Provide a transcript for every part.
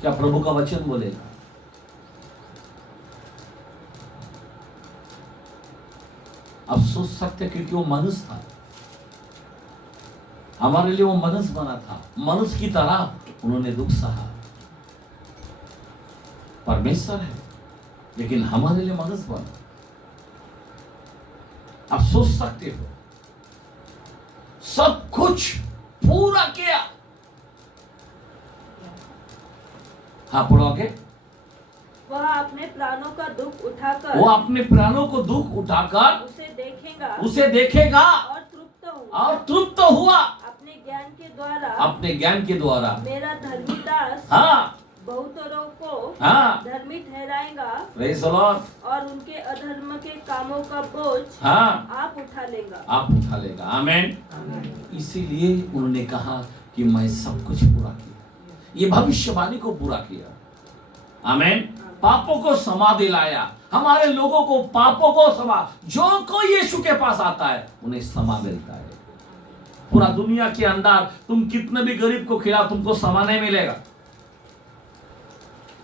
क्या प्रभु का वचन बोलेगा? आप सोच सकते क्योंकि वो मनुष्य था, हमारे लिए वो मनुष्य बना था, मनुष्य की तरह उन्होंने दुख सहा। परमेश्वर है लेकिन हमारे लिए मनुष्य बना। आप सोच सकते हो, सब कुछ पूरा किया। हाँ, पढ़ोगे? वह अपने प्राणों का दुख उठाकर, वो अपने प्राणों को दुख उठाकर उसे देखेगा और तृप्त हुआ अपने ज्ञान के द्वारा मेरा धर्मी दास हाँ बहुतरों को हाँ धर्मी ठहराएगा प्रेज़ द लॉर्ड। और उनके अधर्म के कामों का बोझ हाँ आप उठा लेगा। आप उठा लेगा। आमीन। इसीलिए उन्होंने कहा कि मैं सब कुछ पूरा किया, ये भविष्यवाणी को पूरा किया। आमीन। पापों को क्षमा दिलाया, हमारे लोगों को पापों को क्षमा, जो कोई यीशु के पास आता है उन्हें क्षमा मिलता है। पूरा दुनिया के अंदर तुम कितने भी गरीब को खिलाओ, तुमको क्षमा नहीं मिलेगा।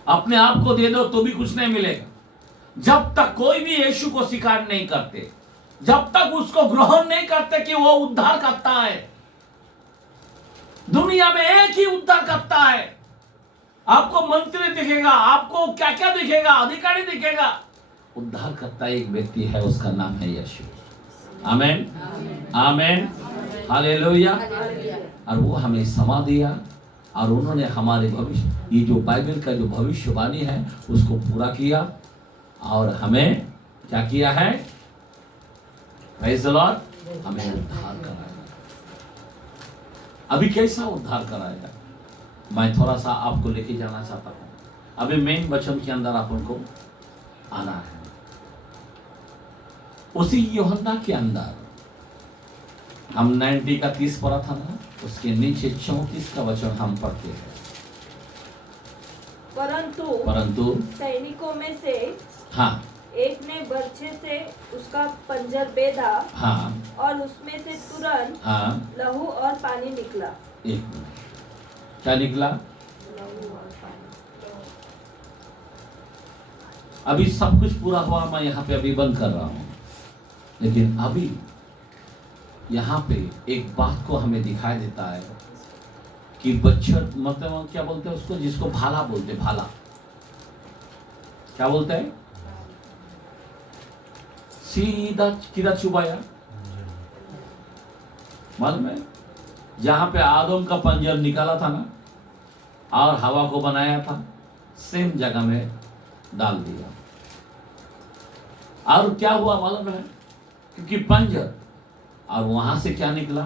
अपने आप को दे दो तो भी कुछ नहीं मिलेगा। जब तक कोई भी यीशु को स्वीकार नहीं करते, जब तक उसको ग्रहण नहीं करते कि वो उद्धार करता है। दुनिया में एक ही उद्धार करता है। आपको मंत्री दिखेगा, आपको क्या क्या दिखेगा, अधिकारी दिखेगा, उद्धार करता एक व्यक्ति है, उसका नाम है यीशु। आमीन आमीन हालेलुया। और वो हमें क्षमा दिया और उन्होंने हमारे भविष्य, ये जो बाइबल का जो भविष्यवाणी है उसको पूरा किया और हमें क्या किया है? Praise the Lord. हमें उद्धार कराया। अभी कैसा उद्धार कराएगा? मैं थोड़ा सा आपको लेके जाना चाहता हूँ। अभी मेन वचन के अंदर अपन को आना है। उसी यूहन्ना के अंदर हम 90 का 30 पढ़ा था ना, उसके नीचे 34 का वचन हम पढ़ते हैं। परंतु सैनिकों में से हाँ एक ने बर्छे से उसका पंजर बेधा हाँ और उसमें से तुरंत हाँ लहू और पानी निकला। एक मिनट, क्या निकला? लहू और पानी। अभी सब कुछ पूरा हुआ, मैं यहाँ पे अभी बंद कर रहा हूँ, लेकिन अभी यहाँ पे एक बात को हमें दिखाई देता है कि बच्चर, मतलब क्या बोलते हैं उसको, जिसको भाला बोलते, भाला क्या बोलते हैं? सीधा कीड़ा चुबाया, मालूम है? जहां पे आदम का पंजर निकाला था ना और हवा को बनाया था, सेम जगह में डाल दिया। और क्या हुआ मालूम है? क्योंकि पंजर, और वहां से क्या निकला?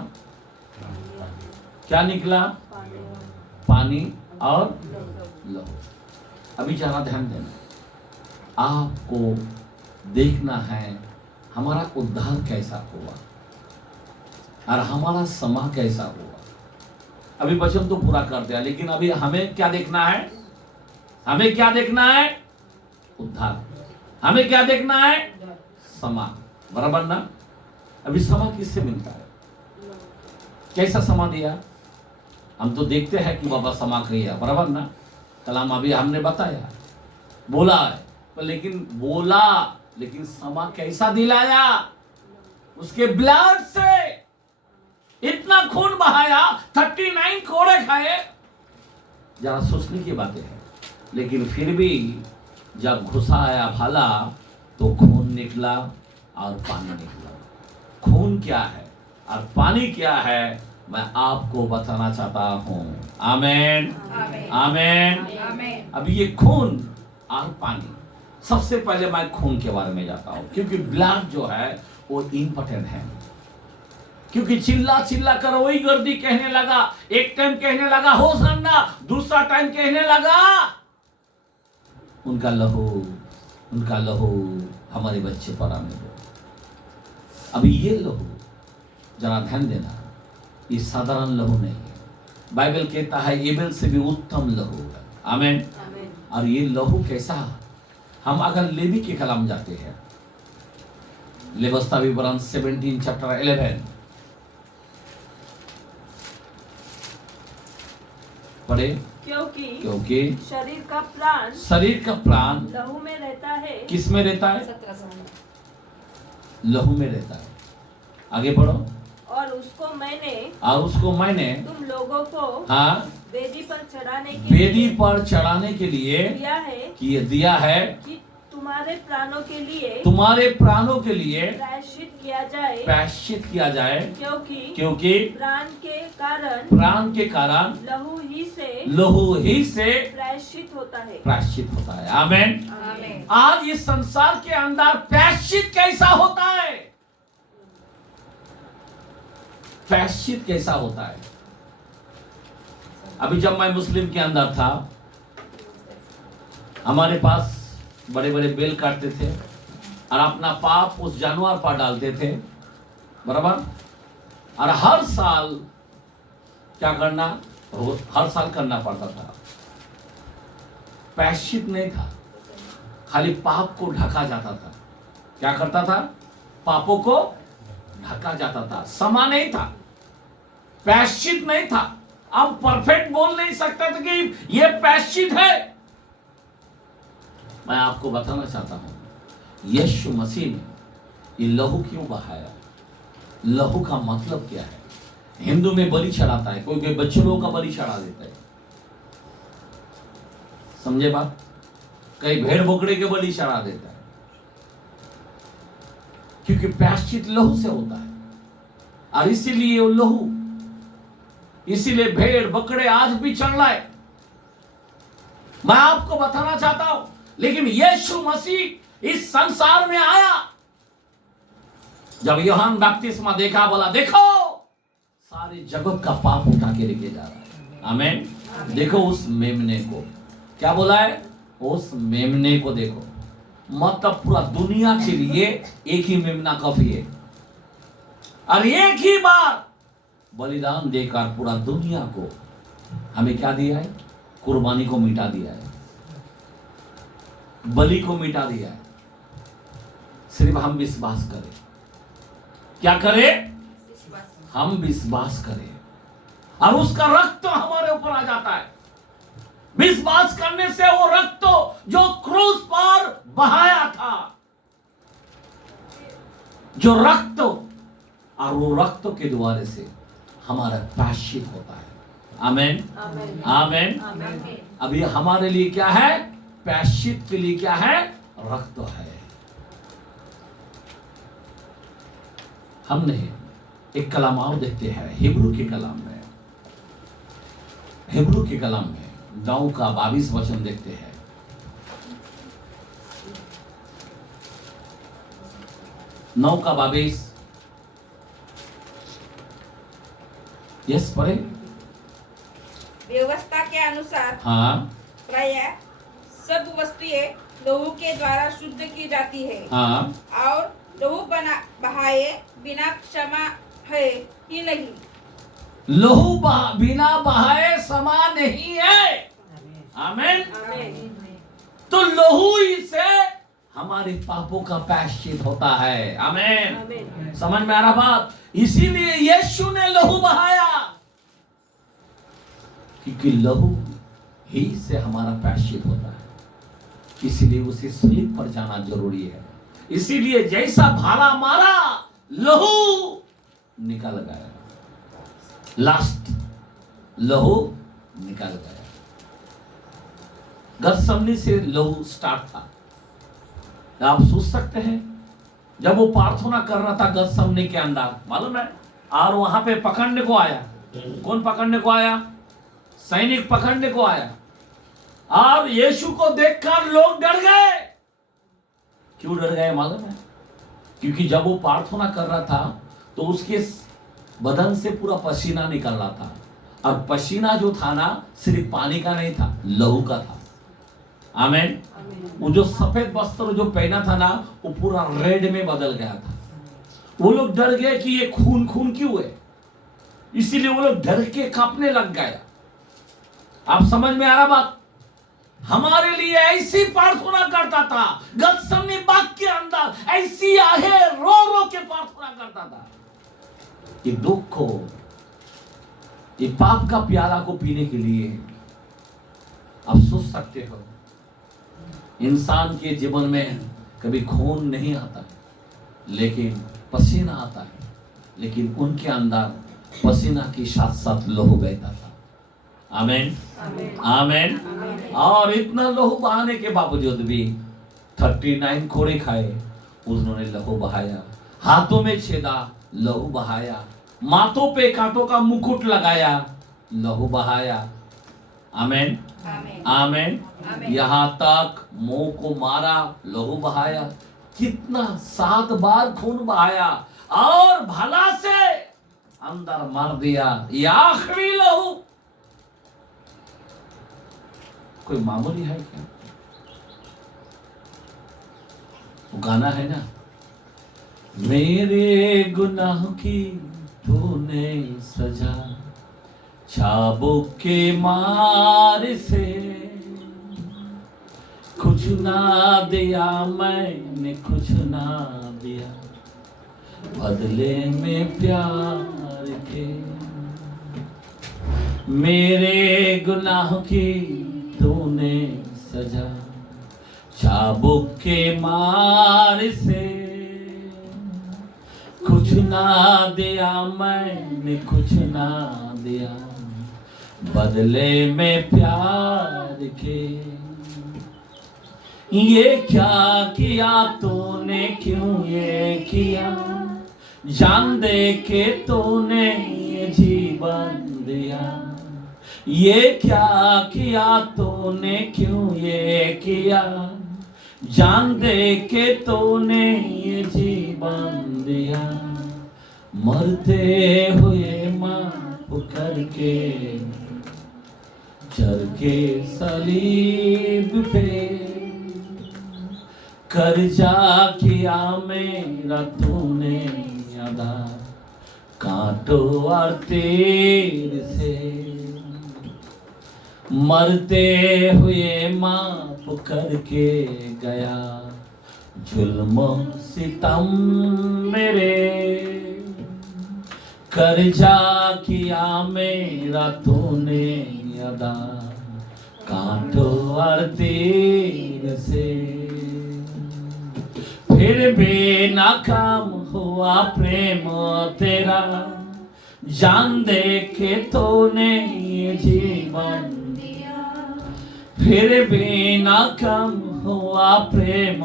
क्या निकला? पानी और लहू। अभी जरा ध्यान देना, आपको देखना है हमारा उद्धार कैसा हुआ और हमारा समा कैसा हुआ। अभी वचन तो पूरा कर दिया, लेकिन अभी हमें क्या देखना है? हमें क्या देखना है? उद्धार। हमें क्या देखना है? समा। बराबर ना? अभी समा किससे मिलता है? कैसा समा दिया? हम तो देखते हैं कि बाबा समा किया, बराबर ना? कलाम अभी हमने बताया, बोला है, लेकिन समा कैसा दिलाया? उसके ब्लड से इतना खून बहाया, 39 कोड़े खाए। जरा सोचने की बातें हैं, लेकिन फिर भी जब घुसा आया भाला तो खून निकला और पानी निकला। खून क्या है और पानी क्या है, मैं आपको बताना चाहता हूं। आमीन आमीन। अब ये खून और पानी, सबसे पहले मैं खून के बारे में जाता हूं, क्योंकि ब्लड जो है वो इंपॉर्टेंट है। क्योंकि चिल्ला चिल्ला कर वही गर्दी कहने लगा, एक टाइम कहने लगा होशाना, दूसरा टाइम कहने लगा उनका लहू हमारे बच्चे पर आने दो। अभी ये लहू, जरा ध्यान देना, ये साधारण लहू नहीं है। बाइबल कहता है एबेल से भी उत्तम लहू है। आमीन। और ये लहू कैसा? हम अगर लेवी के कलाम जाते हैं, लेविस्ता विवरण 17 चैप्टर 11 पढ़े। क्योंकि शरीर का प्राण लहू में रहता है। किस में रहता है? लहू में रहता है। आगे पढ़ो। और उसको मैंने तुम लोगों को वेदी पर चढ़ाने के लिए दिया है कि तुम्हारे प्राणों के लिए प्रायश्चित किया जाए क्योंकि प्राण के कारण लहू ही से प्रायश्चित होता है। आमीन। आज इस संसार के अंदर प्रायश्चित कैसा होता है? प्रायश्चित कैसा होता है? अभी जब मैं मुस्लिम के अंदर था, हमारे पास बड़े बड़े बेल काटते थे और अपना पाप उस जानवर पर डालते थे, बराबर। और हर साल क्या करना? हर साल करना पड़ता था। प्रायश्चित नहीं था, खाली पाप को ढका जाता था। क्या करता था? पापों को ढका जाता था। क्षमा नहीं था, प्रायश्चित नहीं था। अब परफेक्ट बोल नहीं सकता था कि यह प्रायश्चित है। मैं आपको बताना चाहता हूं, यीशु मसीह ने ये लहू क्यों बहाया? लहू का मतलब क्या है? हिंदू में बलि चढ़ाता है, कोई बच्चों का बलि चढ़ा देता है, समझे बात? कई भेड़ बकरे के बलि चढ़ा देता है, क्योंकि प्रायश्चित लहू से होता है। और इसीलिए वो लहू, इसीलिए भेड़ बकरे आज भी चल रहा है। मैं आपको बताना चाहता हूं, लेकिन यीशु मसीह इस संसार में आया। जब यूहन्ना बपतिस्मा देखा, बोला देखो सारे जगत का पाप उठा के लेके जा रहा है। आमीन। देखो उस मेमने को, क्या बोला है? उस मेमने को देखो। मतलब पूरा दुनिया के लिए एक ही मेमना काफी है, और एक ही बार बलिदान देकर पूरा दुनिया को हमें क्या दिया है? कुर्बानी को मिटा दिया है, बलि को मिटा दिया है। सिर्फ हम विश्वास करें। क्या करें? हम विश्वास करें, और उसका रक्त हमारे ऊपर आ जाता है। विश्वास करने से वो रक्त जो क्रूस पर बहाया था, जो रक्त, और वो रक्त के द्वारा से हमारा प्रायश्चित होता है। आमीन, आमीन। अभी हमारे लिए क्या है? प्रायश्चित के लिए क्या है? रक्त है। हमने एक कलाम और देखते हैं हिब्रू के कलाम में, हिब्रू के कलाम में 9 का 22 वचन देखते हैं। नौ का 22। यस पढ़े। व्यवस्था के अनुसार प्राय सब वस्तुएं लहू के द्वारा शुद्ध की जाती है, और लहू बहाए बिना क्षमा है ही नहीं। लहू बिना बहाए क्षमा नहीं है। आमीन। तो लहू ही से हमारे पापों का प्रायश्चित होता है। आमीन। समझ में आ रहा बात? इसीलिए यीशु ने लहू बहाया, क्योंकि लहू ही से हमारा प्रायश्चित होता है। इसलिए उसे सलीब पर जाना जरूरी है। इसीलिए जैसा भाला मारा, लहू निकाल गया, लास्ट लहू निकाल गया। गतसमनी से लहू स्टार्ट था। आप सोच सकते हैं, जब वो प्रार्थना कर रहा था गतसमनी के अंदर, मालूम है, और वहां पे पकड़ने को आया। कौन पकड़ने को आया? सैनिक पकड़ने को आया। और यीशु को देखकर लोग डर गए। क्यों डर गए मालूम है? क्योंकि जब वो प्रार्थना कर रहा था तो उसके बदन से पूरा पसीना निकल रहा था, और पसीना जो था ना, सिर्फ पानी का नहीं था, लहू का था। आमीन। वो जो सफेद वस्त्र जो पहना था ना, वो पूरा रेड में बदल गया था। वो लोग डर गए कि ये खून खून क्यों है, इसीलिए वो लोग डर के कांपने लग गए। आप समझ में आ रहा बात? हमारे लिए ऐसी प्रार्थना करता था, गतसमनी बाग के अंदर ऐसी आहे रो रो के प्रार्थना करता था कि दुख को, ये पाप का प्याला को पीने के लिए आप सोच सकते हो, इंसान के जीवन में कभी खून नहीं आता लेकिन पसीना आता है, लेकिन उनके अंदर पसीना के साथ साथ लहू बहता था। आमीन आमीन। और इतना लहू बहाने के बावजूद भी 39 कोड़े खाए, उन्होंने लहू बहाया, हाथों में छेदा, लहू बहाया, माथों पे कांटों का मुकुट लगाया, लहू बहाया। आमीन आमीन। यहाँ तक मुंह को मारा, लहू बहाया, कितना 7 बार खून बहाया और भला से अंदर मार दिया। ये आखिरी लहू कोई मामूली है क्या? वो गाना है ना, मेरे गुनाह की तूने सजा, चाबुक के मार से कुछ ना दिया मैंने, कुछ ना दिया, बदले में प्यार के। मेरे गुनाह की तूने सजा, चाबुक के मार से कुछ ना दिया मैंने, कुछ ना दिया, बदले में प्यार के। ये क्या किया तूने, क्यों ये किया, जान दे के तूने ये जीवन दिया। ये क्या किया तूने, क्यों ये किया, जान दे के तूने ये जीवन दिया। मरते हुए माफ करके, चढ़ के सलीब पे, कर्जा किया मेरा तूने अदा, कांटों और तीर से। मरते हुए माफ करके गया, जुल्म सितम मेरे, कर्जा किया मेरा तूने अदा, कांटों और तीर से। फिर भी नाकाम हुआ प्रेम तेरा, जान दे के तूने ये जीवन दिया। फिर भी नाकाम हुआ प्रेम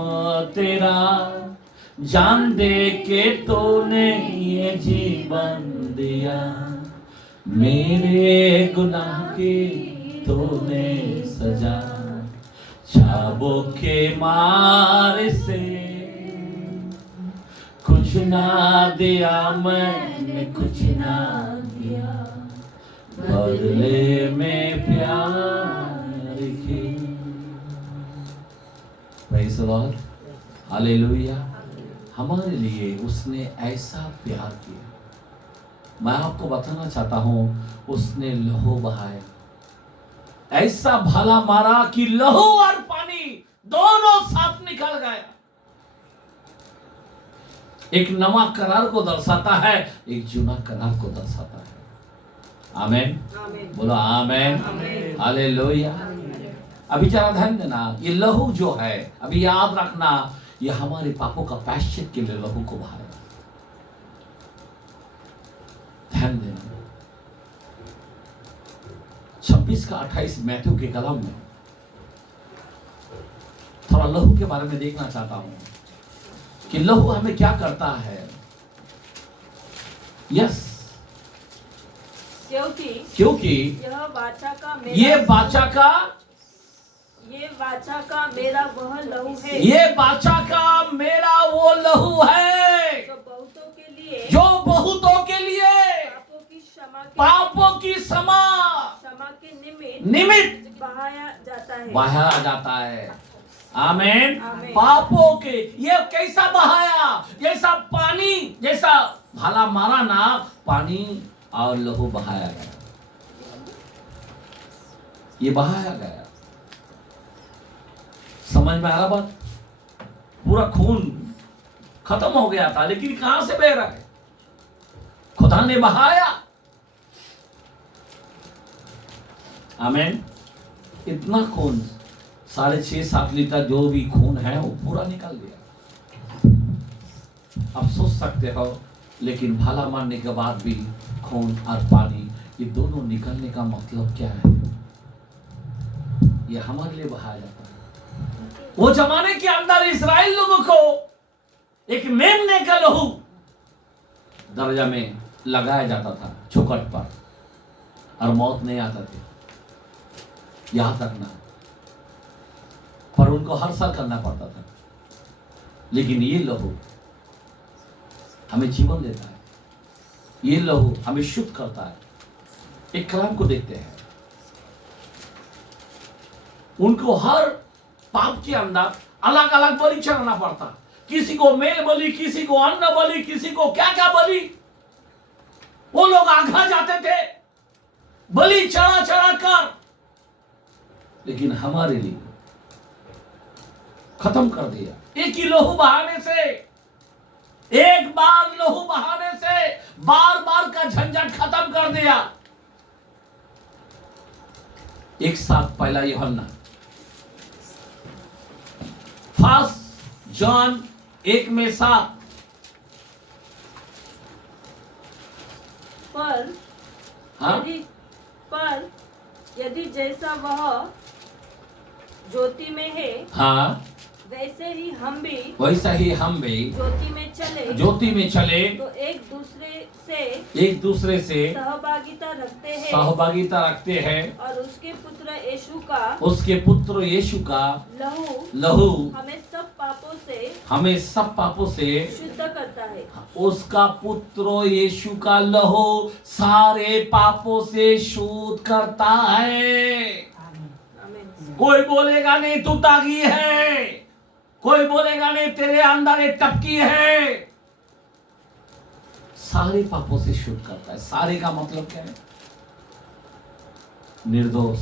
तेरा, जान दे के तूने ये जीवन दिया। मेरे गुनाह की तूने सजा, चाबुक के मार से कुछ ना दिया मैंने, कुछ ना दिया, बदले में प्यार के। Praise the Lord, hallelujah. हमारे लिए उसने ऐसा प्यार किया। मैं आपको बताना चाहता हूं, उसने लहू बहाया, ऐसा भला मारा कि लहू और पानी दोनों साथ निकल गया। एक नवा करार को दर्शाता है, एक जुना करार को दर्शाता है। आमीन बोलो, आमीन हालेलुया। अभी जरा ध्यान देना, ये लहू जो है, अभी याद रखना, ये हमारे पापों का प्रायश्चित के लिए लहू को बहाया। ध्यान देना, 26 का 28 मैथ्यू के कलम में थोड़ा लहू के बारे में देखना चाहता हूं कि लहू हमें क्या करता है। यस, क्योंकि यह वाचा का मेरा, ये वाचा का मेरा वह लहू है, ये वाचा का मेरा वो लहू है जो बहुतों के लिए, पापों की क्षमा के निमित्त बहाया जाता है। आमीन। पापों के, ये कैसा बहाया, जैसा पानी, जैसा भला मारा ना, पानी और लहू बहाया गया, ये बहाया गया। समझ में आ रहा बात? पूरा खून खत्म हो गया था, लेकिन कहां से बह रहा है? खुदा ने बहाया। आमीन। इतना खून 6.5-7 लीटर जो भी खून है वो पूरा निकल दिया। आप सोच सकते हो, लेकिन भाला मारने के बाद भी खून और पानी ये दोनों निकलने का मतलब क्या है? ये हमारे लिए बहाया जाता है। वो जमाने के अंदर इस्राएल लोगों को एक मेमने का लहू दरजा में लगाया जाता था चौखट पर, और मौत नहीं आता थी यहां तक ना, पर उनको हर साल करना पड़ता था। लेकिन ये लहू हमें जीवन देता है, ये लहू हमें शुद्ध करता है। एक कलाम को देखते हैं, उनको हर पाप के अंदर अलग अलग बलि चढ़ाना पड़ता, किसी को मेल बलि, किसी को अन्न बलि, किसी को क्या क्या बलि। वो लोग आघा जाते थे बलि चढ़ा चढ़ा कर, लेकिन हमारे लिए खत्म कर दिया। एक ही लहू बहाने से, एक बार लहू बहाने से बार बार का झंझट खत्म कर दिया। एक साथ पहला यूहन्ना 1 जॉन 1:7। पर यदि जैसा वह ज्योति में है, हाँ, वैसा ही हम भी ज्योति में चले तो एक दूसरे से सहभागिता रखते हैं और उसके पुत्र यीशु का लहू हमें सब पापों से शुद्ध करता है। उसका पुत्र यीशु का लहू सारे पापों से शुद्ध करता है। कोई बोलेगा नहीं तू तागी है, कोई बोलेगा नहीं तेरे अंदर एक टपकी है। सारे पापों से शुद्ध करता है। सारे का मतलब क्या है? निर्दोष।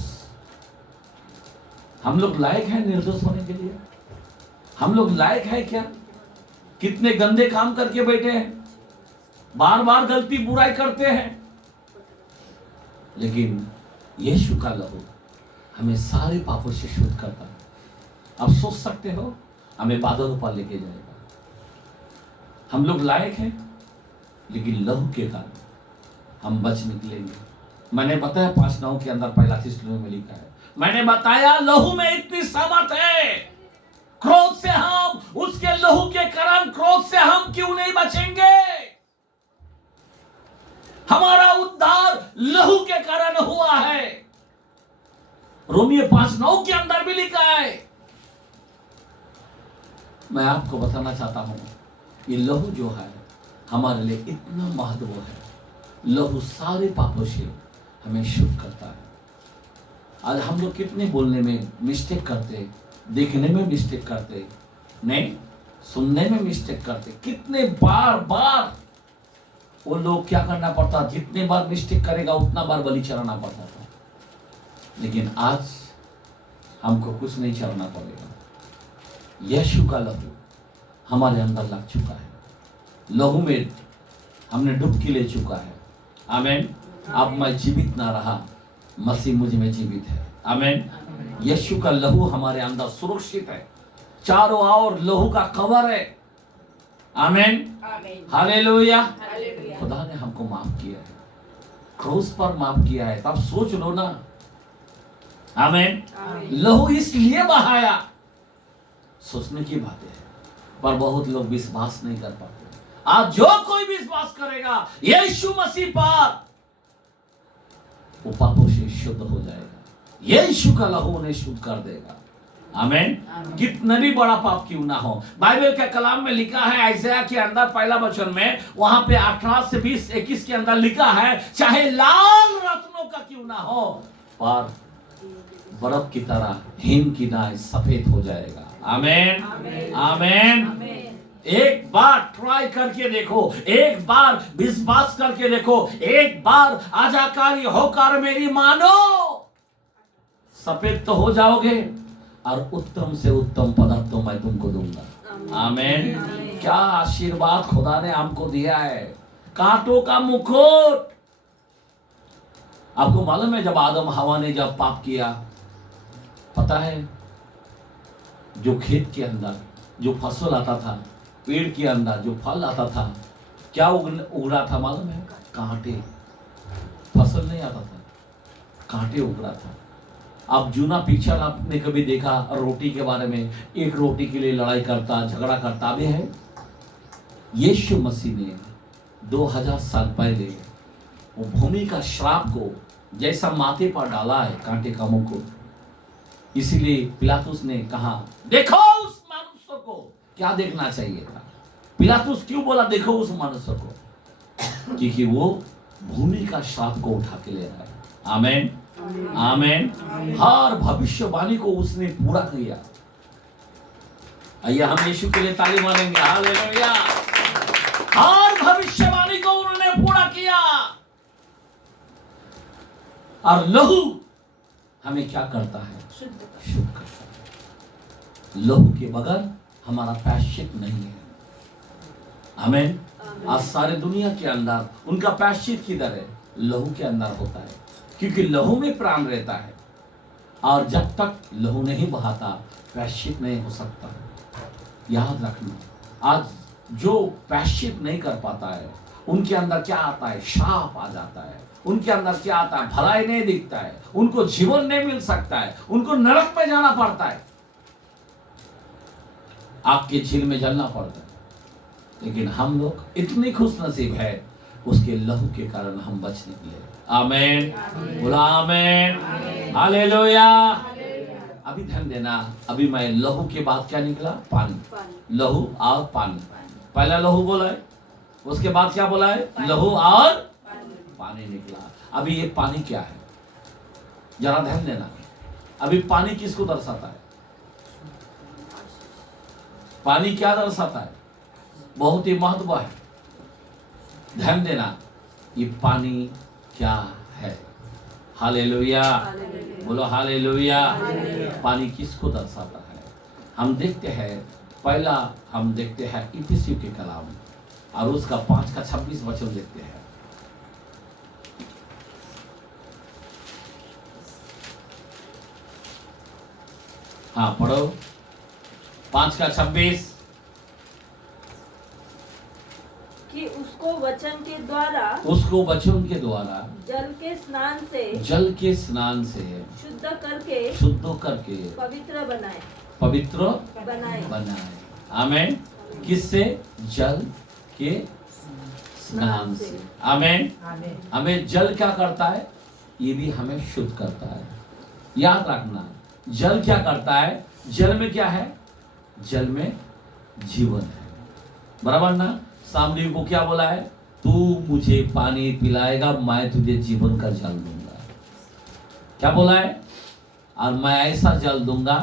हम लोग लायक हैं निर्दोष होने के लिए? हम लोग लायक है क्या? कितने गंदे काम करके बैठे हैं, बार बार गलती बुराई करते हैं, लेकिन यीशु का लहू हमें सारे पापों से शुद्ध करता है। आप सोच सकते हो, हमें बादलों पर लेके जाएगा। हम लोग लायक हैं, लेकिन लहू के कारण हम बच निकलेंगे। मैंने बताया 5:9 के अंदर पहला थिस्सलुनी में लिखा है, मैंने बताया लहू में इतनी सामर्थ है, क्रोध से हम, उसके लहू के कारण क्रोध से हम क्यों नहीं बचेंगे? हमारा उद्धार लहू के कारण हुआ है। रोमियो 5:9 के अंदर भी लिखा है। मैं आपको बताना चाहता हूं, ये लहू जो है हमारे लिए इतना महत्व है। लहू सारे पापों से हमें शुद्ध करता है। आज हम लोग कितने बोलने में मिस्टेक करते, देखने में मिस्टेक करते, नहीं सुनने में मिस्टेक करते। कितने बार बार वो लोग क्या करना पड़ता, जितने बार मिस्टेक करेगा उतना बार बलि चढ़ाना पड़ता था। लेकिन आज हमको कुछ नहीं चढ़ना पड़ेगा। यीशु का लहू हमारे अंदर लग चुका है, लहू में हमने डुबकी ले चुका है। आमीन। अब मैं जीवित ना रहा, मसीह मुझ में जीवित है। आमीन। यीशु का लहू हमारे अंदर सुरक्षित है, चारों ओर लहू का कवर है। आमीन। हालेलुया। खुदा ने हमको माफ किया है, क्रूस पर माफ किया है। तब सोच लो ना। आमीन। लहू इसलिए बहाया, सोचने की बात है, पर बहुत लोग विश्वास नहीं कर पाते। आज जो कोई विश्वास करेगा यीशु मसीह पर, वो पापों से शुद्ध हो जाएगा। यीशु का लहू उन्हें शुद्ध कर देगा। आमीन। कितना भी बड़ा पाप क्यों ना हो, बाइबल के कलाम में लिखा है, यशायाह के अंदर पहला वचन में, वहां पे 18 से 20-21 के अंदर लिखा है, चाहे लाल रत्नों का क्यों ना हो, पर बर्फ की तरह हिम की नाई सफेद हो जाएगा। आमीन। आमीन। एक बार ट्राई करके देखो, एक बार विश्वास करके देखो, एक बार आजाकारी होकर मेरी मानो, सफेद तो हो जाओगे और उत्तम से उत्तम पदार्थ तो मैं तुमको दूंगा। आमीन। क्या आशीर्वाद खुदा ने हमको दिया है, कांटों का मुकुट। आपको मालूम है जब आदम हवा ने जब पाप किया पता है, जो खेत के अंदर जो फसल आता था, पेड़ के अंदर जो फल आता था, क्या उग रहा था मालूम है? कांटे। फसल नहीं आता था, कांटे उग रहा था। अब जूना पिक्चर आपने कभी देखा रोटी के बारे में, एक रोटी के लिए लड़ाई करता, झगड़ा करता भी है। यीशु मसीह ने 2000 साल पहले वो भूमि का श्राप को जैसा माथे पर डाला है, कांटे का मुकुट, इसीलिए पिलातुस ने कहा देखो उस मनुष्य को। क्या देखना चाहिए था? पिलातुस क्यों बोला देखो उस मनुष्य को? क्योंकि वो भूमि का श्राप को उठा के ले रहा है। आमेन, आमेन। हर भविष्यवाणी को उसने पूरा किया। आइए हम यीशु के लिए ताली मारेंगे। हालेलुया। हर भविष्यवाणी को उन्होंने पूरा किया। और लहू हमें क्या करता है? शुद्ध करता है। लहू के बगैर हमारा प्रायश्चित नहीं है। आमेन। आज सारे दुनिया के अंदर उनका प्रायश्चित किधर है? लहू के अंदर होता है, क्योंकि लहू में प्राण रहता है। और जब तक लहू नहीं बहाता प्रायश्चित नहीं हो सकता। याद रखना, आज जो प्रायश्चित नहीं कर पाता है उनके अंदर क्या आता है? शाप आ जाता है। उनके अंदर क्या आता है? भलाई नहीं दिखता है, उनको जीवन नहीं मिल सकता है, उनको नरक में जाना पड़ता है, आग के झील में जलना पड़ता है। लेकिन हम लोग इतने खुश नसीब है, उसके लहू के कारण हम बच निकले। आमेन, बोला आमेन, हालेलुया। अभी ध्यान देना, अभी मैं लहू के बाद क्या निकला? पानी। लहू और पानी। पहला लहू बोला है, उसके बाद क्या बोला है? लहू और पानी निकला। अभी ये पानी क्या है? जरा ध्यान देना। अभी पानी किसको दर्शाता है? पानी क्या दर्शाता है? बहुत ही महत्व है। ध्यान देना, ये पानी क्या है? हालेलुया, बोलो हालेलुया। पानी किसको दर्शाता है? हम देखते हैं, पहला हम देखते हैं इफिसियों के कलाम और उसका 5 का 26 वचन देखते हैं। हाँ पढ़ो, 5 का 26। कि उसको वचन के द्वारा जल के स्नान से शुद्ध करके पवित्र बनाए। आमेन। किससे? जल के स्नान से। आमेन। हमें जल क्या करता है? ये भी हमें शुद्ध करता है। याद रखना, जल क्या करता है? जल में क्या है? जल में जीवन है, बराबर ना? सामने को क्या बोला है? तू मुझे पानी पिलाएगा, मैं तुझे जीवन का जल दूंगा। क्या बोला है? और मैं ऐसा जल दूंगा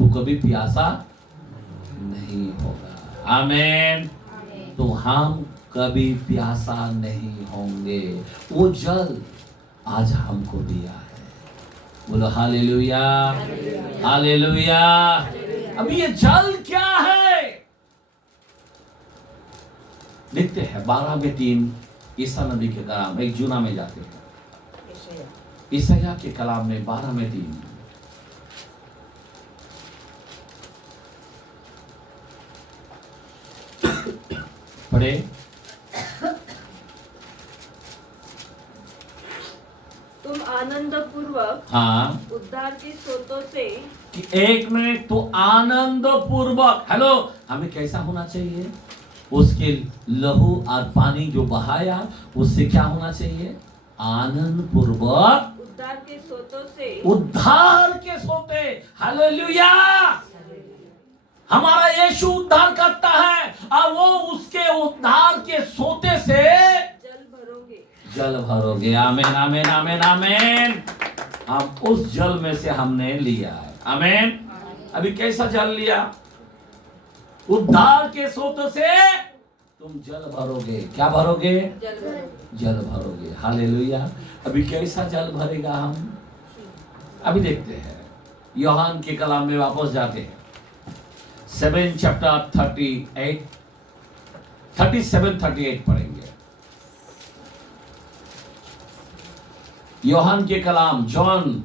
तू कभी प्यासा नहीं होगा। आमेन। तो हम कभी प्यासा नहीं होंगे। वो जल आज हमको दिया है। बोलो हालेलुया, हालेलुया। अभी ये जल क्या है? लिखते हैं 12:3 ईसा नबी के कलाम, एक जूना में जाते हैं, ईसाया के कलाम में 12:3। पढ़े। तुम आनंद पूर्वक उद्धार के स्रोतों से। एक मिनट, तो आनंद पूर्वक। हेलो, हमें कैसा होना चाहिए? उसके लहू और पानी जो बहाया उससे क्या होना चाहिए? आनंद पूर्वक उद्धार के सोतों से। उद्धार के सोते। हालेलुया। हमारा यीशु उद्धार करता है और वो उसके उद्धार के सोते से जल भरोगे। आमेन, आमेन, आमेन, आमेन। हम उस जल में से हमने लिया है। आमेन। अभी कैसा जल लिया? उद्धार के सोते से तुम जल भरोगे। क्या भरोगे? जल भरोगे। हालेलुया। अभी कैसा जल भरेगा हम? अभी देखते हैं, यूहन्ना के कलाम में वापस जाते हैं। 7 चैप्टर 37-38 पढ़ेंगे। यूहन्ना के कलाम, जॉन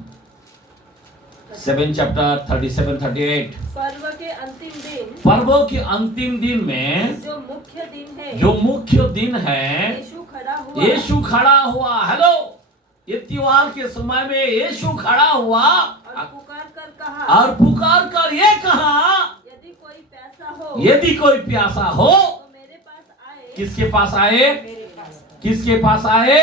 7 chapter 37-38। पर्व के अंतिम दिन, पर्वों के अंतिम दिन में जो मुख्य दिन है, जो मुख्य दिन है, यीशु खड़ा हुआ, यीशु खड़ा हुआ। हेलो, ये त्योहार के समय में यीशु खड़ा हुआ और पुकार कर कहा, और पुकार कर ये कहा, यदि कोई प्यासा हो, यदि कोई प्यासा हो तो मेरे पास आए। किसके पास आए? किसके पास आए?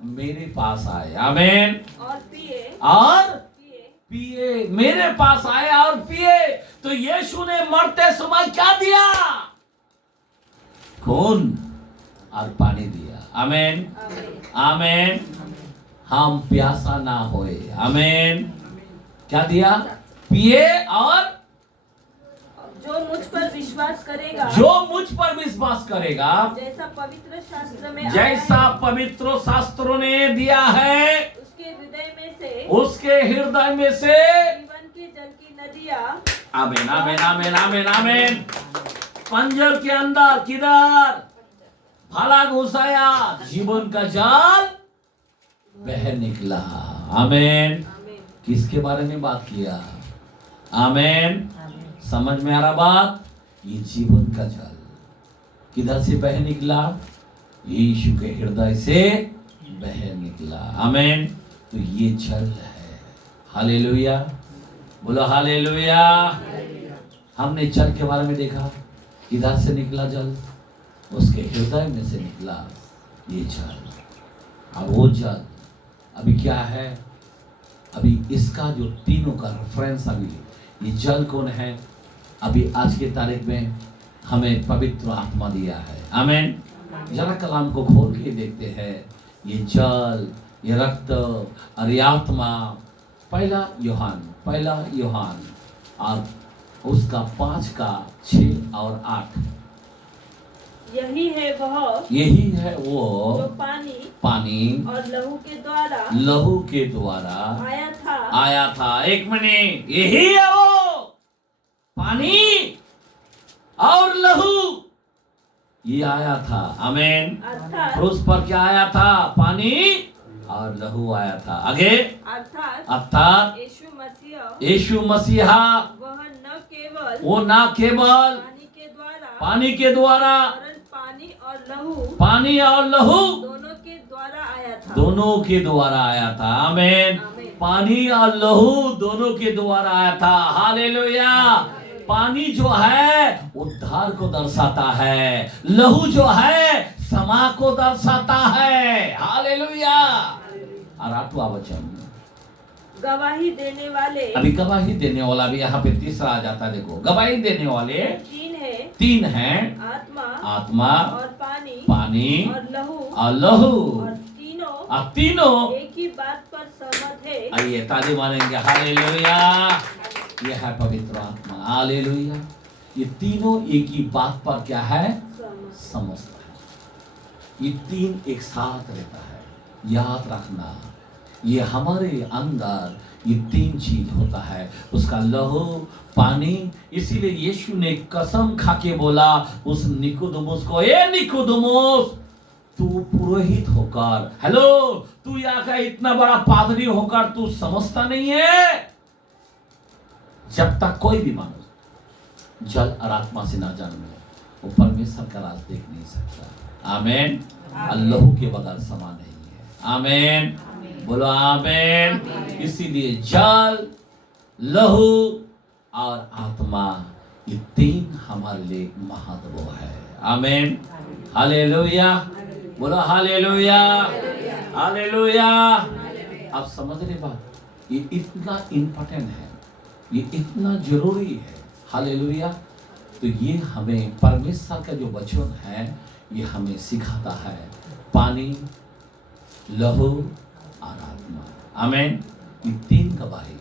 मेरे पास आए। आमीन। और पिए, और पिए, पिए, मेरे पास आए और पिए। तो यीशु ने मरते समय क्या दिया? खून और पानी दिया। आमीन, आमीन। आमीन। हम प्यासा ना होए। आमीन। क्या दिया? पिए और जो मुझ पर विश्वास करेगा, जो मुझ पर विश्वास करेगा, जैसा पवित्र शास्त्र में आया जैसा है, पवित्र शास्त्रों ने दिया है, उसके हृदय में से, उसके हृदय में से जीवन के जल की नदियां, आमीन, आमीन, आमीन, आमीन, आमीन। पंजर के अंदर किधर भाला घुसाया, जीवन का जल बह निकला। आमीन। आमीन। किसके बारे में बात किया? आमीन। समझ में आ रहा बात? ये जीवन का जल किधर से बह निकला? यीशु के हृदय से बह निकला। आमीन। तो ये जल है। हालेलुया, बोलो हालेलुया। हमने जल के बारे में देखा, किधर से निकला जल? उसके हृदय में से निकला ये जल। अब वो जल अभी क्या है? अभी इसका जो तीनों का रेफरेंस, अभी ये जल कौन है? अभी आज के तारीख में हमें पवित्र आत्मा दिया है। आमीन। जरा कलाम को खोल के देखते हैं। ये जल, ये रक्त और ये आत्मा, पहला यूहान और उसका 5 का 6 और 8। यही है वह, यही है वो जो पानी और लहू के द्वारा आया था। एक मिनट, यही है वो पानी और लहू, ये आया था। आमीन। क्रूस पर क्या आया था? पानी और लहू आया था। आगे अर्थात यीशु मसीहा वो न केवल पानी के द्वारा पानी और लहू दोनों के द्वारा आया था। आमीन। पानी और लहू दोनों के द्वारा आया था। हालेलुया। पानी जो है उद्धार को दर्शाता है, लहू जो है क्षमा को दर्शाता है। हालेलुया। और 8वां वचन, गवाही देने वाले, अभी गवाही देने वाला भी यहाँ पे तीसरा आ जाता है। देखो, गवाही देने वाले 3 हैं, आत्मा और पानी और लहू और तीनों एक ही बात पर सहमत है। आइए ताली मारेंगे। हालेलुया। यह है पवित्र आत्मा। हालेलुया। ये तीनों एक ही बात पर क्या है? समझता है। ये 3 एक साथ रहता है। याद रखना, ये हमारे अंदर ये 3 चीज होता है, उसका लहू, पानी। इसीलिए यीशु ने कसम खा के बोला उस निकोदेमुस को, ए निकोदेमुस, तू पुरोहित होकर, हेलो, तू यहाँ का इतना बड़ा पादरी होकर तू समझता नहीं है? जब तक कोई भी मानुष जल और आत्मा से ना जन्मे, वो परमेश्वर का राज देख नहीं सकता। आमीन। अल्लाह के बगैर समा नहीं है। आमीन। बोलो आमीन। इसीलिए जल, लहू और आत्मा, ये 3 हमारे लिए महत्व है। आमीन। हालेलुया। बोलो हालेलुया, हालेलुया। आप समझ रहे बात? ये इतना इम्पोर्टेंट है, ये इतना जरूरी है। हालेलुया। तो ये हमें परमेश्वर का जो वचन है ये हमें सिखाता है, पानी, लहू और आत्मा। आमीन। ये 3 गवाही।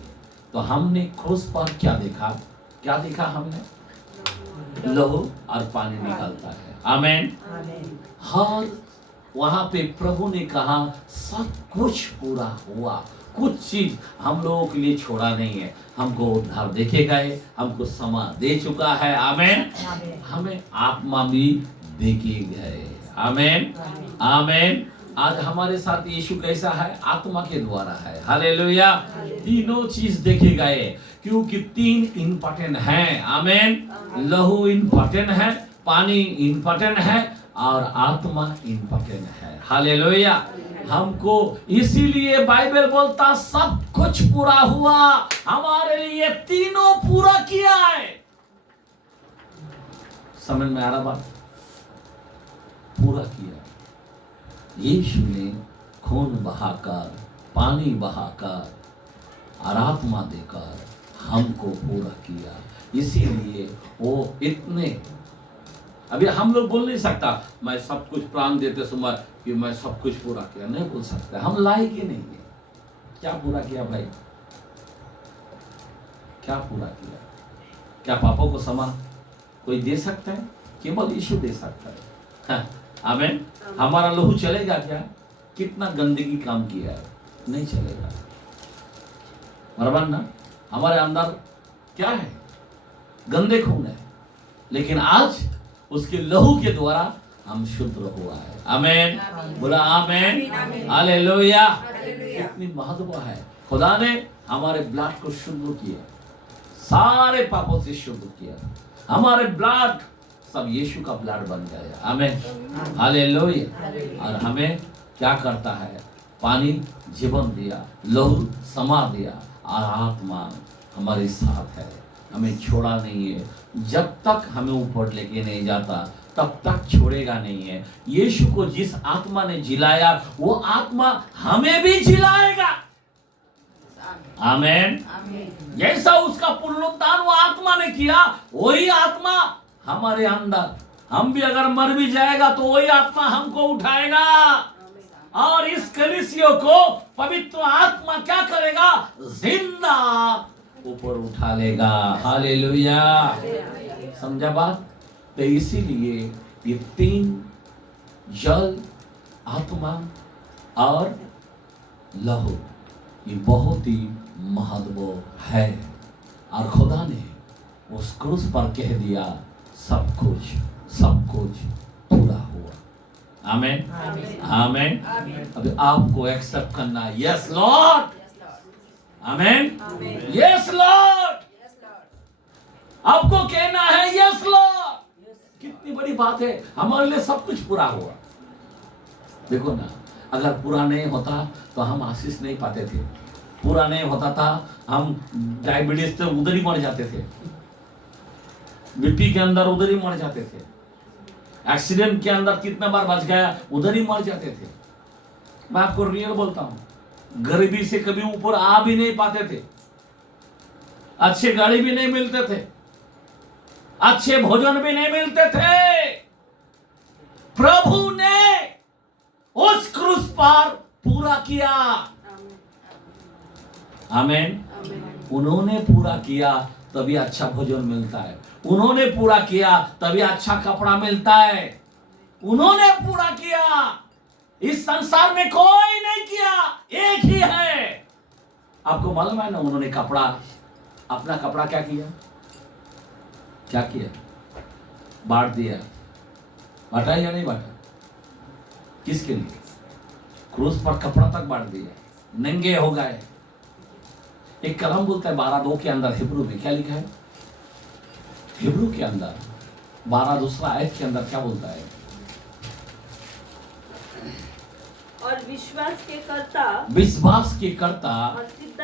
तो हमने क्रूस पर क्या देखा? क्या देखा हमने? लहू और पानी निकलता है। आमीन। हर वहां पे प्रभु ने कहा सब कुछ पूरा हुआ, कुछ चीज हम लोगों के लिए छोड़ा नहीं है। हमको उद्धार देखे गए, हमको क्षमा दे चुका है। आमीन। हमें आत्मा भी देके गए। आमीन, आमीन। आज हमारे साथ यीशु कैसा है? आत्मा के द्वारा है। हालेलुया। तीनों चीज देखे गए क्योंकि तीन इंपॉर्टेंट हैं। आमेन। लहू इंपॉर्टेंट है, पानी इंपॉर्टेंट है और आत्मा इंपॉर्टेंट है। हालेलुया। हमको इसीलिए बाइबल बोलता सब कुछ पूरा हुआ, हमारे लिए तीनों पूरा किया है। समझ में आ रहा बात? पूरा किया। यीशु ने खून बहाकर, पानी बहाकर और आत्मा देकर हमको पूरा किया। इसीलिए वो इतने, अभी हम लोग बोल नहीं सकता मैं सब कुछ प्राण देते समय कि मैं सब कुछ पूरा किया, नहीं बोल सकते, हम लायक ही नहीं है। क्या पूरा किया भाई? क्या पूरा किया? क्या पापों को क्षमा कोई दे सकता है? केवल यीशु दे सकता है। हाँ, आमीन। हमारा लहू चलेगा क्या? कितना गंदगी काम किया है, नहीं चलेगा। बराबर ना? हमारे अंदर क्या है? गंदे खून है, लेकिन आज उसके लहू के द्वारा हम शुद्ध हुआ है। आमीन। बोला आमीन। हालेलुया। इतनी महत्व है। खुदा ने हमारे ब्लड को शुद्ध किया, सारे पापों से शुद्ध किया। हमारे ब्लड सब यीशु का ब्लड बन गया। आमीन। हालेलुया। और हमें क्या करता है? पानी जीवन दिया, लहू समा दिया और आत्मा हमारे साथ है, हमें छोड़ा नहीं है। जब तक हमें ऊपर लेके नहीं जाता तब तक छोड़ेगा नहीं है। यीशु को जिस आत्मा ने जिलाया वो आत्मा हमें भी जिलाएगा। आमीन। जैसा उसका पुनरुत्थान वो आत्मा ने किया, वही आत्मा हमारे अंदर, हम भी अगर मर भी जाएगा तो वही आत्मा हमको उठाएगा और इस कलीसिया को पवित्र आत्मा क्या करेगा? जिंदा ऊपर उठा लेगा। हालेलुया। समझा बात? तो इसीलिए ये तीन, जल, आत्मा और लहू, ये बहुत ही महत्व है। और खुदा ने उस क्रूस पर कह दिया सब कुछ पूरा हुआ। आमीन। आमीन। अभी आपको एक्सेप्ट करना है। Yes Lord. आमीन। Yes Lord. आपको कहना है यस लॉर्ड। कितनी बड़ी बात है, हमारे लिए सब कुछ पूरा हुआ। देखो ना, अगर पूरा नहीं होता तो हम आशीष नहीं पाते थे। पूरा नहीं होता था, हम डायबिटीज से उधर ही मर जाते थे, बीपी के अंदर उधर ही मर जाते थे, एक्सीडेंट के अंदर कितना बार बच गया उधर ही मर जाते थे। मैं आपको रियल बोलता हूं, गरीबी से कभी ऊपर आ भी नहीं पाते थे, अच्छे गाड़ी भी नहीं मिलते थे, अच्छे भोजन भी नहीं मिलते थे। प्रभु ने उस क्रूस पर पूरा किया। आमीन। उन्होंने पूरा किया तभी अच्छा भोजन मिलता है, उन्होंने पूरा किया तभी अच्छा कपड़ा मिलता है, उन्होंने पूरा किया। इस संसार में कोई नहीं किया, एक ही है। आपको मालूम है ना, उन्होंने कपड़ा, अपना कपड़ा क्या किया? क्या किया? बांट दिया। बांटा या नहीं बांटा? किसके लिए? क्रूस पर कपड़ा तक बांट दिया, नंगे हो गए। एक कलम बोलता है 12:2 के अंदर, हिब्रू में क्या लिखा है? हिब्रू के अंदर 12 आयत के अंदर क्या बोलता है? और विश्वास के कर्ता और सिद्ध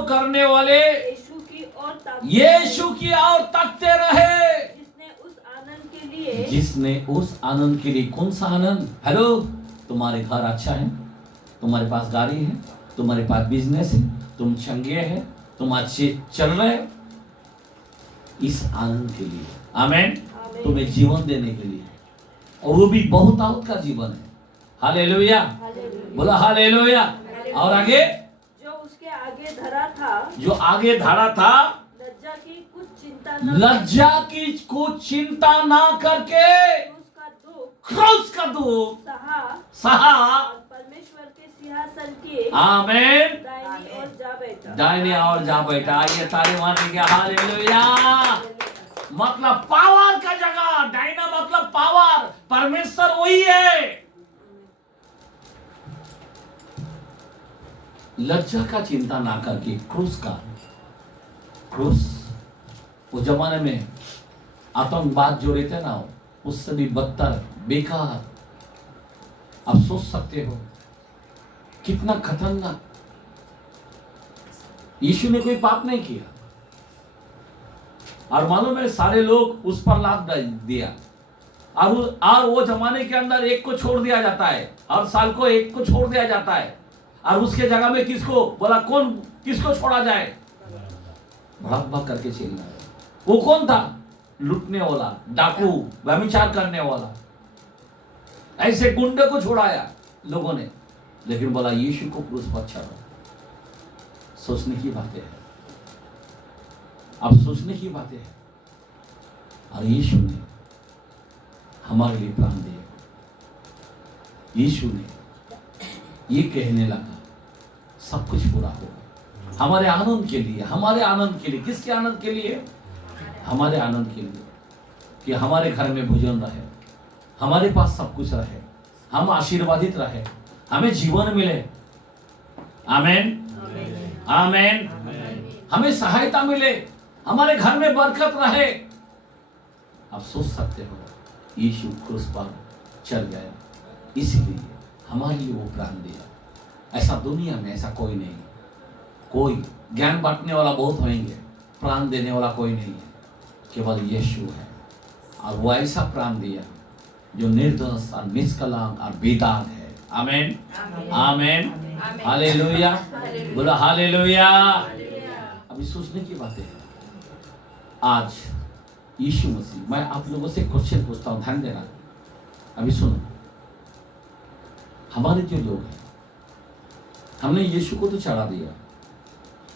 करने वाले यीशु की ओर ताकते रहे, जिसने उस आनंद के लिए कौन सा आनंद? हेलो, तुम्हारे घर अच्छा है, तुम्हारे पास गाड़ी है, तुम्हारे पास बिजनेस है, तुम चंगे हैं, तुम अच्छे चल रहे हो, इस आनंद के लिए। आमीन। तुम्हें जीवन देने के लिए, और वो भी बहुतायत का जीवन है। हालेलुया। बोला हालेलुया। और आगे, जो उसके आगे धरा था, लज्जा की कुछ चिंता ना करके क्रूस का दुख सहा और परमेश्वर के सिंहासन के आमीन दाहिनी ओर जा बैठा। ये ताली मारेंगे। हालेलुया। मतलब पावर का जगह, डायना मतलब पावर, परमेश्वर वही है। लज्जा का चिंता ना करके क्रूस वो जमाने में आतंकवाद जो रहते ना, उससे भी बदतर, बेकार। आप सोच सकते हो कितना खतरनाक। यीशु ने कोई पाप नहीं किया, और मालूम है सारे लोग उस पर लाद दिया, और वो जमाने के अंदर एक को छोड़ दिया जाता है, हर साल को एक को छोड़ दिया जाता है, और उसके जगह में किसको बोला, कौन किसको छोड़ा जाए, बड़ाब्बा करके चिल्ला है। वो कौन था? लूटने वाला, डाकू, व्यभिचार करने वाला, ऐसे गुंडे को छोड़ाया लोगों ने, लेकिन बोला यीशु को क्रूस पर चढ़ाओ। सोचने की बातें हैं, अब सोचने की बातें हैं। और यीशु ने हमारे लिए प्राण दिया। यीशु ने ये कहने लगा सब कुछ पूरा होगा हमारे आनंद के लिए, हमारे आनंद के लिए। किसके आनंद के लिए? हमारे आनंद के लिए, कि हमारे घर में भोजन रहे, हमारे पास सब कुछ रहे, हम आशीर्वादित रहे, हमें जीवन मिले। आमेन, आमेन। हमें सहायता मिले, हमारे घर में बरकत रहे। आप सोच सकते हो यीशु क्रूस पर चल गया, इसलिए हमारे लिए वो प्राण दिया। ऐसा दुनिया में ऐसा कोई नहीं, कोई ज्ञान बांटने वाला बहुत होंगे, प्राण देने वाला कोई नहीं है, केवल यीशु है। और वो ऐसा प्राण दिया जो निर्दोष और निष्कलंक और बेदाग है। आमेन, आमेन, हालेलुया, बोलो हालेलुया। अभी सोचने की बातें हैं। आज यीशु मसीह, मैं आप लोगों से क्वेश्चन पूछता हूं, ध्यान देना। अभी सुनो, हमारे जो लोग हैं, हमने यीशु को तो चढ़ा दिया,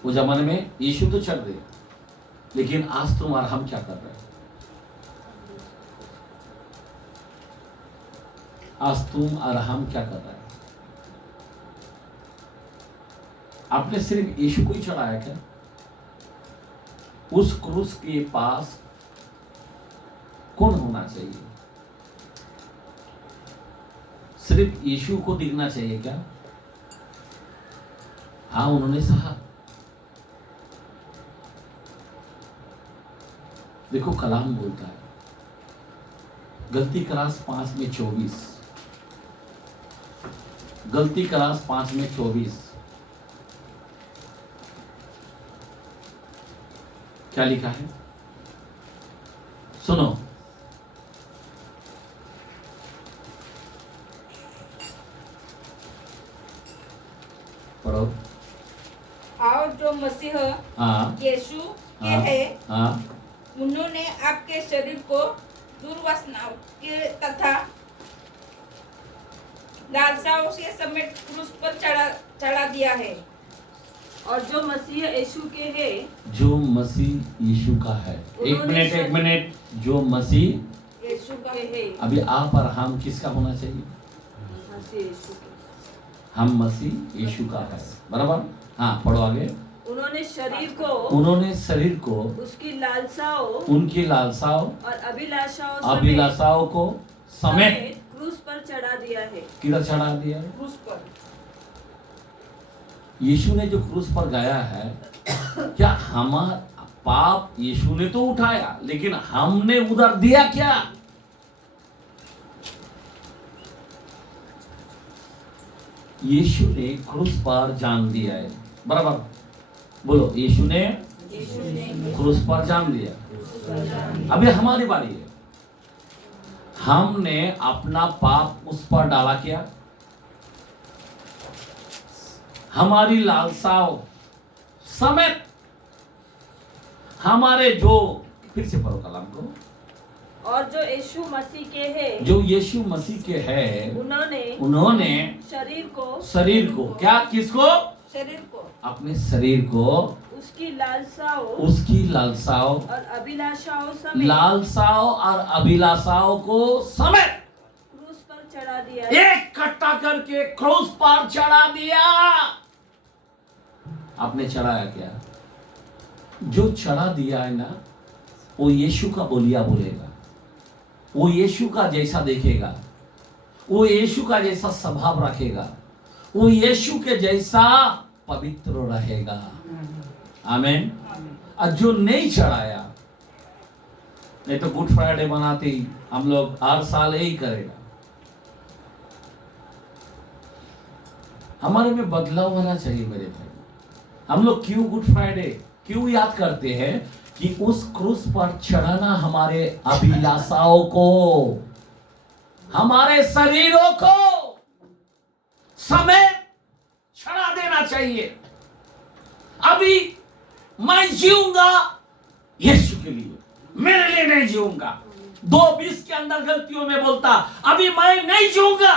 वो जमाने में यीशु तो चढ़ दिया, लेकिन आज तुम और हम क्या कर रहे हैं? आज तुम और हम क्या कर रहे हैं? आपने सिर्फ यीशु को ही चढ़ाया क्या? उस क्रूस के पास कौन होना चाहिए? सिर्फ यीशु को दिखना चाहिए क्या? हाँ, उन्होंने सहा। देखो कलाम बोलता है, गलती क्लास 5 में 24, गलती क्लास 5 में 24 क्या लिखा है? सुनो, पढ़ो। और जो मसीह यीशु के हैं, उन्होंने आपके शरीर को दुर्वासनाओं के तथा लालसाओं से समेत क्रूस पर चढ़ा दिया है। और जो मसीह यीशु के है, जो मसीह यीशु का है। एक मिनट, जो मसीह यीशु का है। अभी आप और हम किसका होना चाहिए? मसीह यीशु के। हम मसीह यीशु का है, बराबर। हाँ, पढ़ो आगे। उन्होंने शरीर को उसकी लालसाओं और अभिलाषाओं को समेत क्रूस पर चढ़ा दिया है। किधर चढ़ा दिया है? क्रूस पर। यीशु ने जो क्रूस पर गया है, क्या हमारा पाप यीशु ने तो उठाया, लेकिन हमने उधर दिया क्या? यीशु ने क्रूस पर जान दिया है, बराबर। बोलो, यीशु ने क्रूस पर जान दिया। अभी हमारी बारी है, हमने अपना पाप उस पर डाला क्या? हमारी लालसाओं समेत, हमारे जो, फिर से पढ़ो कलाम को। और जो यीशु मसीह के है, जो यीशु मसीह के है, उन्होंने शरीर को क्या? किसको? शरीर को, अपने शरीर को उसकी लालसाओं और अभिलाषाओं को समेत क्रूस पर चढ़ा दिया। एक कट्टा करके क्रूस पर चढ़ा दिया। आपने चढ़ाया क्या? जो चढ़ा दिया है ना, वो यीशु का बोलिया बोलेगा, वो यीशु का जैसा देखेगा, वो यीशु का जैसा स्वभाव रखेगा, वो यीशु के जैसा पवित्र रहेगा। आमीन। और जो नहीं चढ़ाया, नहीं तो गुड फ्राइडे मनाते ही हम लोग हर साल यही करेगा। हमारे में बदलाव होना चाहिए मेरे भाई। हम लोग क्यों गुड फ्राइडे क्यों याद करते हैं? कि उस क्रूस पर चढ़ाना हमारे अभिलाषाओं को, हमारे शरीरों को समय चढ़ा देना चाहिए। अभी मैं जीऊंगा यीशु के लिए, मेरे लिए नहीं जीऊंगा। 2:20 के अंदर गलतियों में बोलता, अभी मैं नहीं जीऊंगा,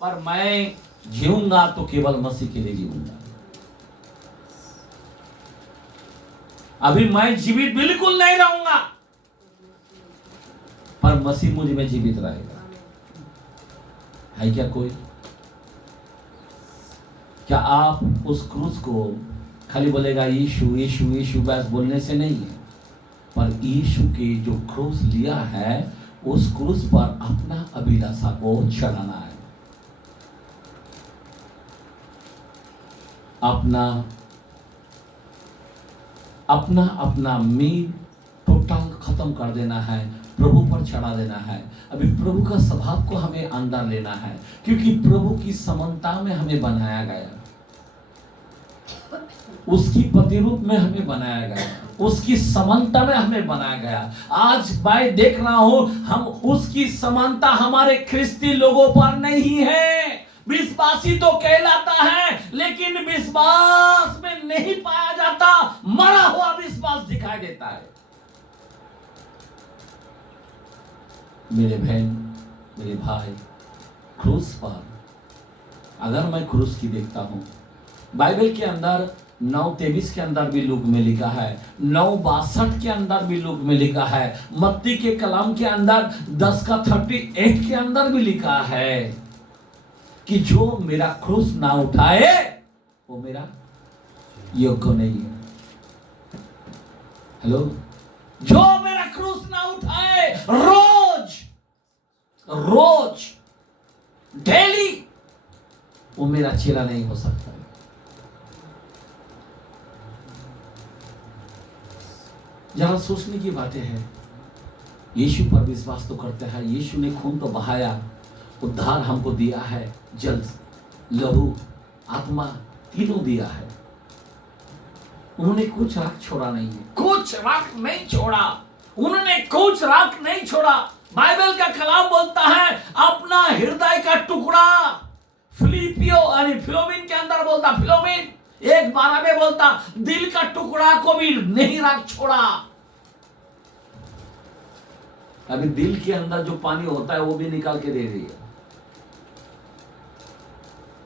पर मैं जीऊंगा तो केवल मसीह के लिए जीऊंगा। अभी मैं जीवित बिल्कुल नहीं रहूंगा, पर मसीह मुझ में जीवित रहेगा। है क्या कोई? क्या आप उस क्रूस को खाली बोलेगा यीशु यीशु यीशु बस बोलने से नहीं है, पर यीशु के जो क्रूस लिया है उस क्रूस पर अपना अभिलाषा को चढ़ाना है, अपना मीन टोटल खत्म कर देना है, प्रभु पर चढ़ा देना है। अभी प्रभु का स्वभाव को हमें अंदर लेना है, क्योंकि प्रभु की समानता में हमें बनाया गया, उसकी प्रतिरूप में हमें बनाया गया, उसकी समानता में हमें बनाया गया। आज मैं देख रहा हूं, हम उसकी समानता हमारे ख्रिस्ती लोगों पर नहीं है। विश्वासी तो कहलाता है, लेकिन विश्वास में नहीं पाया जाता, मरा हुआ विश्वास दिखाई देता है। मेरे बहन मेरे भाई, क्रूस पर अगर मैं क्रूस की देखता हूं, बाइबल के अंदर 9:23 के अंदर भी लूक में लिखा है, 9:62 के अंदर भी लूक में लिखा है, मत्ती के कलाम के अंदर 10:38 के अंदर भी लिखा है कि जो मेरा क्रूस ना उठाए वो मेरा योग्य नहीं है। हेलो, जो मेरा क्रूस ना उठाए रोज डेली, वो मेरा चेला नहीं हो सकता। जरा सोचने की बातें हैं। यीशु पर विश्वास तो करते हैं, यीशु ने खून तो बहाया, उद्धार हमको दिया है, जल लहू आत्मा तीनों दिया है। उन्होंने कुछ राख छोड़ा नहीं है, कुछ राख नहीं छोड़ा, उन्होंने कुछ राख नहीं छोड़ा। बाइबल का कलाम बोलता है अपना हृदय का टुकड़ा, फिलोमिन के अंदर बोलता, फिलोमिन 1:12 में बोलता, दिल का टुकड़ा को भी नहीं राख छोड़ा। अभी दिल के अंदर जो पानी होता है वो भी निकाल के दे रही है।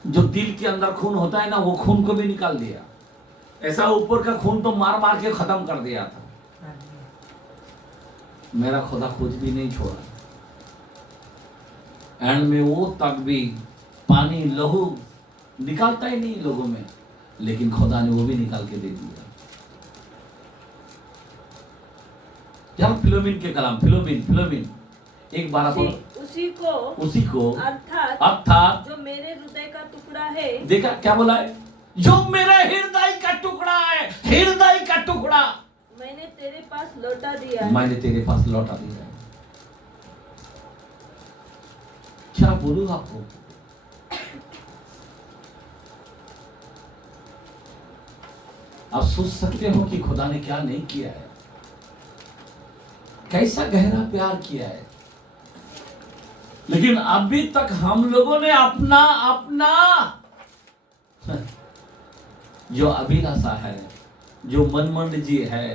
जो दिल के अंदर खून होता है ना, वो खून को भी निकाल दिया। ऐसा ऊपर का खून तो मार मार के खत्म कर दिया था, मेरा खुदा कुछ भी नहीं छोड़ा। एंड में वो तक भी पानी लहू निकालता ही नहीं लोगों में, लेकिन खुदा ने वो भी निकाल के दे दिया। यार फिलोमिन के कलाम, फिलोमिन 1:12 उसी को अर्थात जो मेरे हृदय का टुकड़ा है। देखा क्या बोला है? जो मेरा हृदय का टुकड़ा है, हृदय का टुकड़ा मैंने तेरे पास लौटा दिया है। मैंने तेरे पास लौटा दिया है। क्या बोलूं आपको? आप सोच सकते हो कि खुदा ने क्या नहीं किया है, कैसा गहरा प्यार किया है। लेकिन अभी तक हम लोगों ने अपना जो अभिलाषा है, जो मनमर्जी है,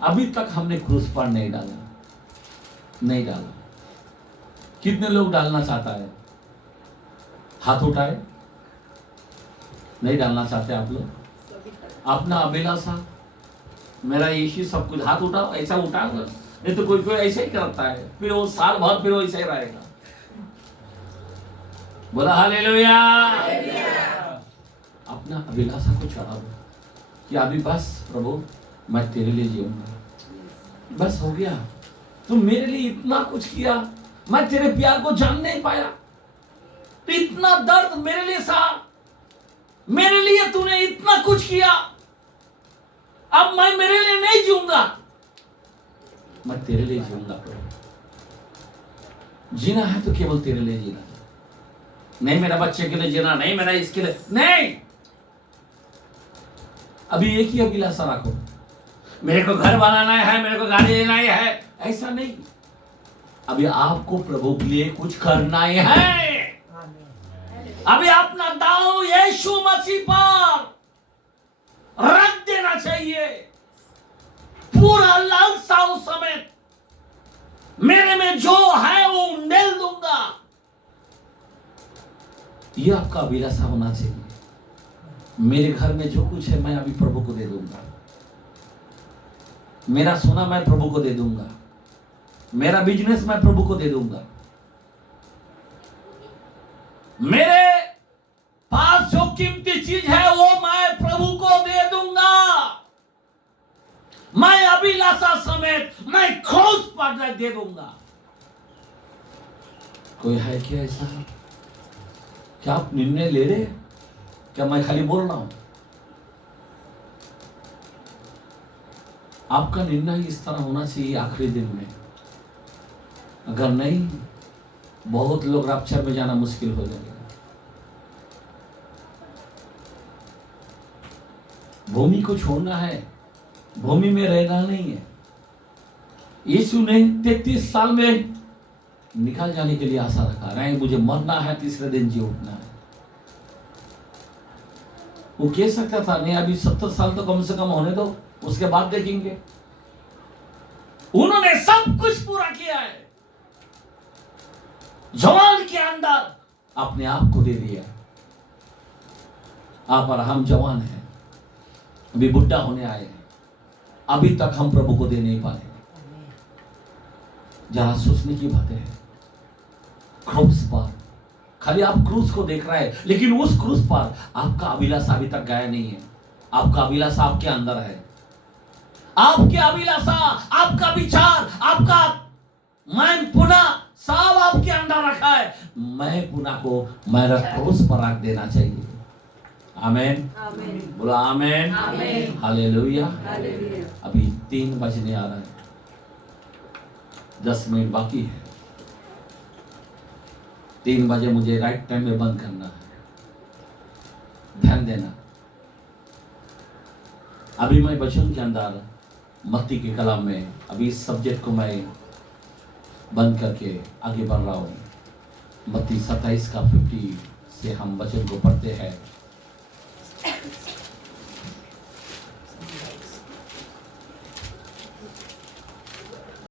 अभी तक हमने क्रूस पर नहीं डाला। कितने लोग डालना चाहता है? हाथ उठाए। नहीं डालना चाहते आप लोग? अपना अभिलाषा, मेरा यीशु सब कुछ, हाथ उठाओ। ऐसा उठाओ, नहीं तो कोई ऐसा ही करता है, फिर वो साल भर फिर वो ऐसा ही रहेगा। बोला हालेलुया। अपना अभिलाषा को चढ़ाओ कि अभी बस प्रभु मैं तेरे लिए जीऊंगा, बस हो गया। तुम मेरे लिए इतना कुछ किया, मैं तेरे प्यार को जान नहीं पाया, इतना दर्द मेरे लिए सहा, मेरे लिए तूने इतना कुछ किया, अब मैं मेरे लिए नहीं जीऊंगा, मैं तेरे लिए जीऊंगा प्रभु। जीना है तो केवल तेरे लिए जीना, नहीं मेरा बच्चे के लिए जीना, नहीं मेरा इसके लिए नहीं। अभी एक ही अभिलाषा रखो, मेरे को घर बनाना है, मेरे को गाड़ी लेना है, ऐसा नहीं। अभी आपको प्रभु के लिए कुछ करना ही है। अभी अपना दाव यीशु मसीह पर रख देना चाहिए, पूरा लालसा समेत। मेरे में जो है वो उंडेल दूंगा, ये आपका अभिलाषा होना चाहिए। मेरे घर में जो कुछ है मैं अभी प्रभु को दे दूंगा, मेरा सोना मैं प्रभु को दे दूंगा, मेरा बिजनेस मैं प्रभु को दे दूंगा, मेरे पास जो कीमती चीज है वो मैं प्रभु को दे दूंगा। मैं अभिलाषा समेत मैं क्रूस पर दे दूंगा। कोई है क्या ऐसा? क्या आप निर्णय ले रहे हैं? क्या मैं खाली बोल रहा हूं? आपका निर्णय इस तरह होना चाहिए आखिरी दिन में। अगर नहीं, बहुत लोग रैप्चर में जाना मुश्किल हो जाएगा। भूमि को छोड़ना है, भूमि में रहना नहीं है। यीशु ने 33 साल में निकाल जाने के लिए आशा रखा, नहीं मुझे मरना है, तीसरे दिन जी उठना है। वो कह सकता था नहीं अभी 70 साल तो कम से कम होने दो, उसके बाद देखेंगे। उन्होंने सब कुछ पूरा किया है, जवान के अंदर अपने आप को दे दिया। आप और हम जवान हैं, अभी बुढ़ा होने आए हैं, अभी तक हम प्रभु को दे नहीं पाए। जरा सोचने की बातें हैं। क्रूस पर खाली आप क्रूस को देख रहे हैं, लेकिन उस क्रूस पर आपका अभिलाषा अभी तक गया नहीं है। आपका अभिलाषा आपके अंदर है। आपके अभिलाषा, आपका विचार, आपका मन पुनः सब आपके अंदर रखा है। मैं पुनः को मेरा क्रूस पर रख देना चाहिए। आमेन, बोला आमेन, हालेलुया। अभी 3 बजने आ रहा है, 10 मिनट बाकी है। 3 बजे मुझे राइट टाइम में बंद करना है, ध्यान देना। अभी मैं वचन के अंदर मत्ती के कलाम में अभी इस सब्जेक्ट को मैं बंद करके आगे बढ़ रहा हूँ। मत्ती 27 का 50 से हम वचन को पढ़ते हैं।